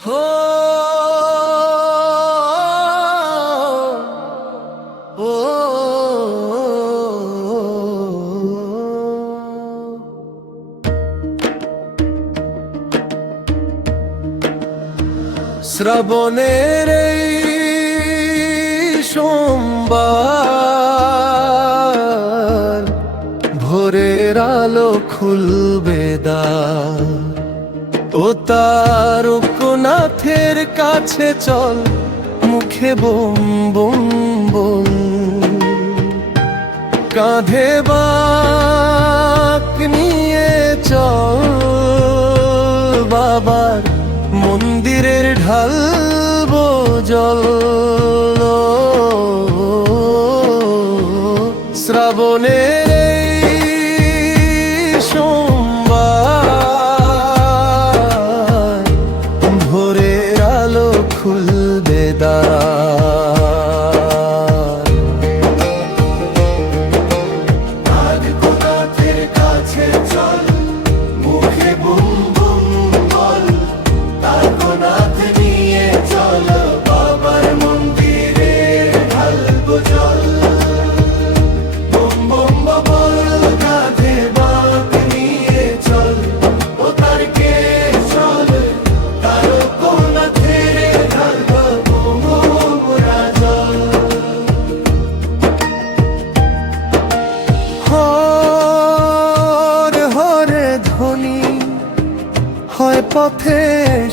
হো ও শ্রাবণের এই সোমবার ভোরের আলো খুলবে দ্বার ও তারকনাথের কাছে চল মুখে বোম বোম বোম কাঁধে বাঁক নিয়ে চল বাবার মন্দিরের ঢালবো জল শ্রাবণের খুলবে দ্বার তারকনাথের কাছে চল মুখে বুম বুম বল তারকনাথ নিয়ে চল বাবার মন্দিরে ঢালবো জল বুম বুম বল কাঁধে বাঁক নিয়ে চল ও তারকে চল হয় পথে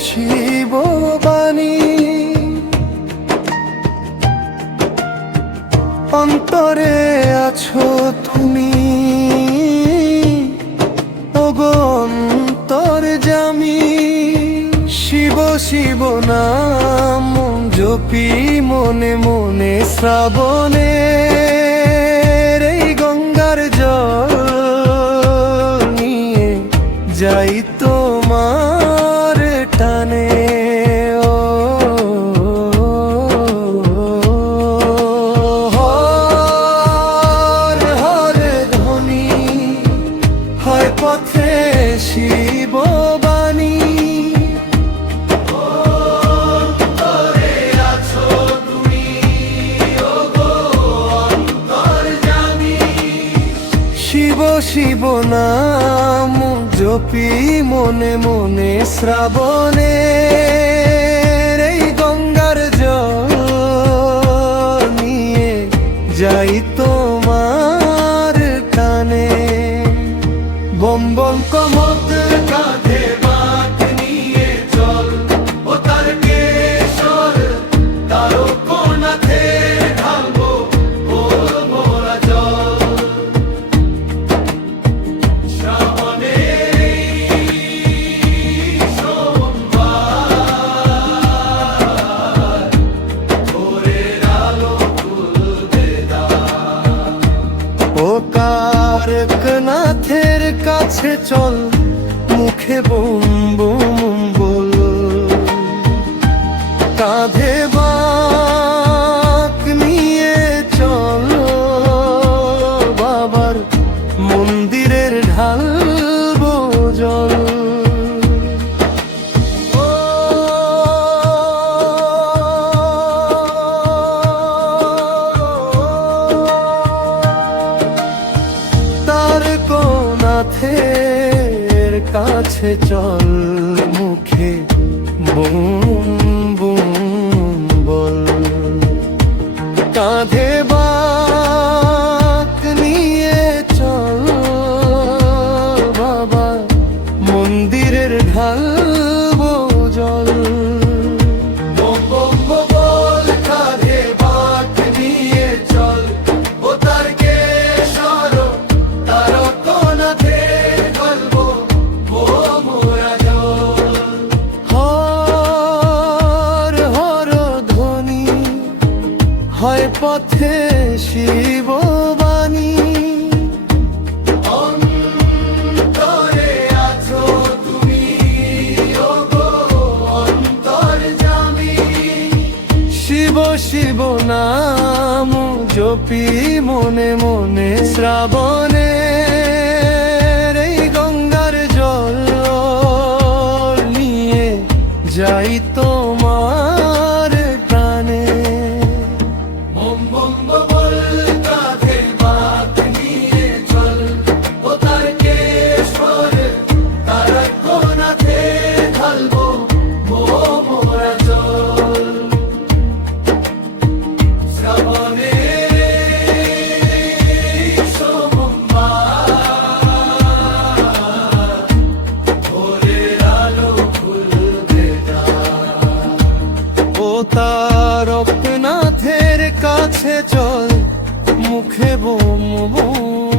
শিববাণী অন্তরে আছো তুমি ওগো অন্তর্যামী শিব শিব নাম জপি মনে মনে শ্রাবণের এই গঙ্গার জল নিয়ে যাই তোমার টানে ও হর হর ধ্বনি হয় পথে শিববাণী অন্তরে আছো তুমি ওগো অন্তর্যামী শিব শিব নাম জপি মনে মনে শ্রাবণের এই গঙ্গার জল নিয়ে যাই তোমার টানে বম বম কমত কাঁধে বাঁক নিয়ে চল ও তারকেশ্বর তারকনাথে ঢালবো বল মোরা জল ও তারকনাথের কাছে চল মুখে বুম বুম বল কাঁধে বাঁক নিয়ে চল বাবার মন্দিরের ঢালবো জল তারকনাথের কাছে চল মুখে বুম বুম বল কাঁধে বাঁক নিয়ে চল বাবা মন্দিরের ঢালবো জল বল কাঁধে বাঁক নিয়ে চল ও তারকেশ্বর তারকনাথে ঢালবো মোরা জল হর হর ধ্বনি হয় পথে শিববাণী অন্তরে আছো তুমি ওগো অন্তর্যামী শিব শিব নাম জপি মনে মনে শ্রাবণের এই গঙ্গার জল নিয়ে যাই চাই তোমার প্রাণে। বম বম বল কাঁধে বাঁক নিয়ে চল, ও তারকেশ্বর তারার কোনাতে ঢালবো মোরা জল। শ্রাবণে ও তারকনাথের কাছে চল, মুখে বোম বোম